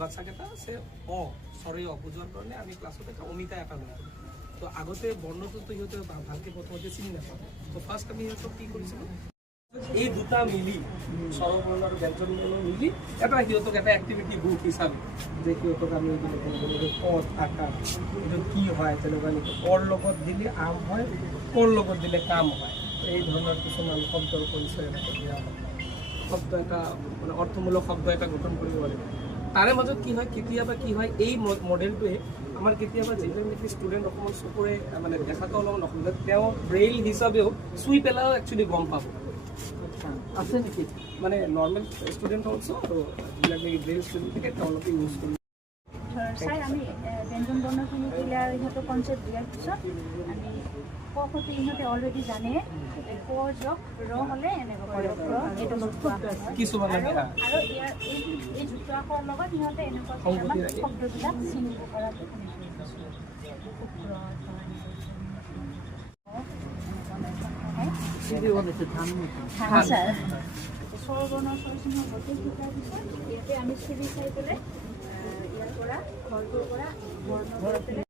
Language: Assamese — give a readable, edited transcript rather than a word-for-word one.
বাচ্চাকেইটা আছে চৰি বুজোৱাৰ কাৰণে আমি ক্লাছত এটা অমিতা এটা লৈ আহিলোঁ। তো আগতে বৰ্ণটোতো সিহঁতে ভালকৈ প্ৰথমতে চিনি নাপাওঁ। তো ফাৰ্ষ্ট আমি সিহঁতক কি কৰিছিলোঁ, এই দুটা মিলি স্বৰবৰ্ণ আৰু ব্যঞ্জন বৰ্ণ মিলি এটা সিহঁতক এটা এক্টিভিটি বুক হিচাপে যে সিহঁতক আমি পদ আকাৰ এইটো কি হয় তেনেকুৱা নেকি, কৰ লগত দিলে আম হয়, কৰ লগত দিলে কাম হয়, এই ধৰণৰ কিছুমান শব্দৰ পৰিচয় এনেকৈ দিয়া হয়। শব্দ এটা মানে অৰ্থমূলক শব্দ এটা গঠন কৰিব লাগিব। তাৰে মাজত কি হয়, কেতিয়াবা কি হয়, এই মডেলটোৱে আমাৰ কেতিয়াবা যিবিলাক নেকি ষ্টুডেণ্ট অকণমান চকুৰে মানে দেখাটো অলপমান অসুবিধা, তেওঁ ব্ৰেইল হিচাপেও চুই পেলাইও একচুৱেলি গম পাব আছে নেকি, মানে নৰ্মেল ষ্টুডেণ্ট অলছো আৰু যিবিলাক নেকি ব্ৰেইল ষ্টুডেণ্ট থাকে তেওঁলোকে ইউজ কৰিব। ছাৰ আমি ব্যঞ্জন বৰ্ণখিনি ক্লিয়াৰ ইহঁতৰ কনচেপ্ট দিয়াৰ পিছত আমি ক সৈতে ইহঁতে অলৰেডি জানে, ক যক ৰ হ'লে এনেকুৱা কিছুমান আৰু ইয়াৰ এই যুক্ত আখৰৰ লগত ইহঁতে এনেকুৱা শব্দবিলাক চিনিব পৰাটো স্বৰবৰ্ণ স্বৰচিহ্ন গোটেই শিকাৰ পিছত ইয়াতে আমি চিৰি চাই পেলাই ইয়াৰ পৰা ঘৰটোৰ পৰা বৰ্ণ